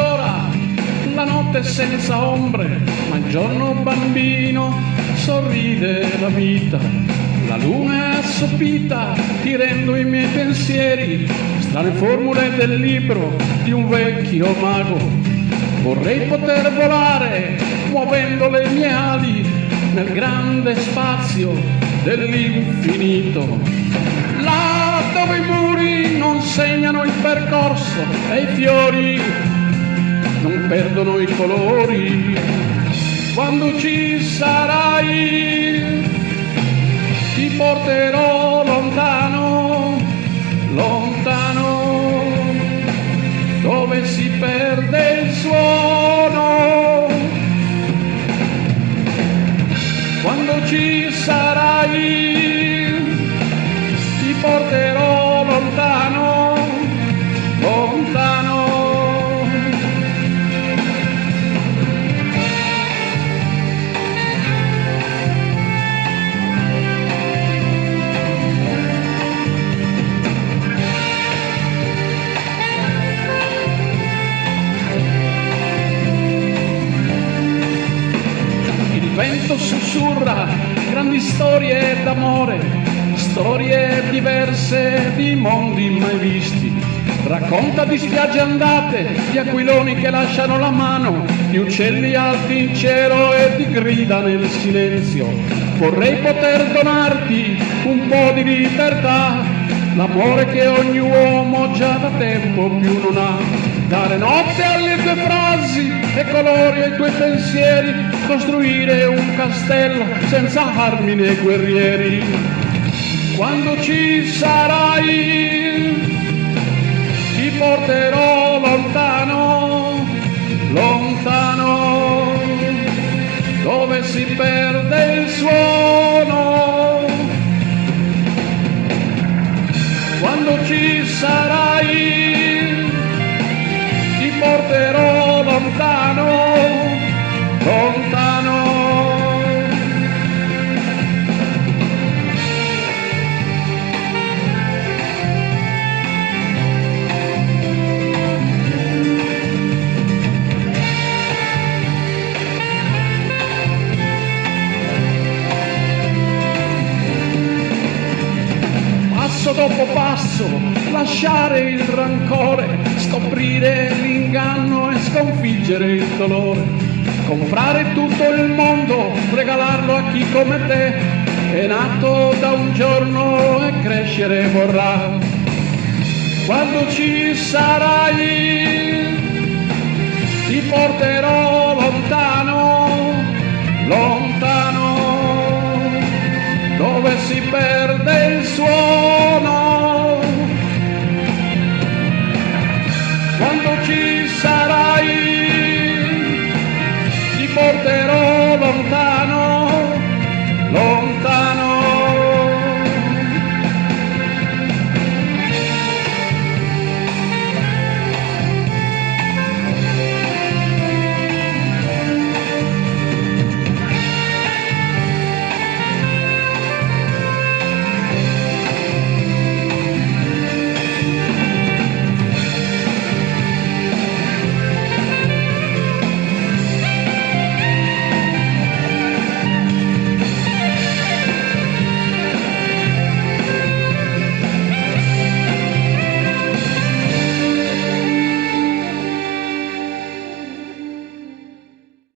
sfiora la notte senza ombre, ma il giorno bambino sorride la vita. La luna è assopita, ti rendo i miei pensieri, strane formule del libro di un vecchio mago. Vorrei poter volare, muovendo le mie ali, nel grande spazio dell'infinito. Là dove i muri non segnano il percorso e i fiori non perdono i colori. Quando ci sarai ti porterò lontano, lontano, dove si perde il suono. Quando ci sarai ti porterò lontano, lontano. Il vento sussurra grandi storie d'amore, storie diverse di mondi mai visti. Racconta di spiagge andate, di aquiloni che lasciano la mano, di uccelli alti in cielo e di grida nel silenzio. Vorrei poter donarti un po' di libertà, l'amore che ogni uomo già da tempo più non ha. Dare notte alle tue frasi e colori ai tuoi pensieri, costruire un castello senza armi né guerrieri. Quando ci sarai ti porterò lontano, lontano, dove si perde il suono. Quando ci sarai ti porterò lontano, lontano. Passo dopo passo, lasciare il rancore, scoprire l'inganno e sconfiggere il dolore, comprare tutto il mondo, regalarlo a chi come te è nato da un giorno e crescere vorrà. Quando ci sarai ti porterò lontano, lontano, dove si perde il suono.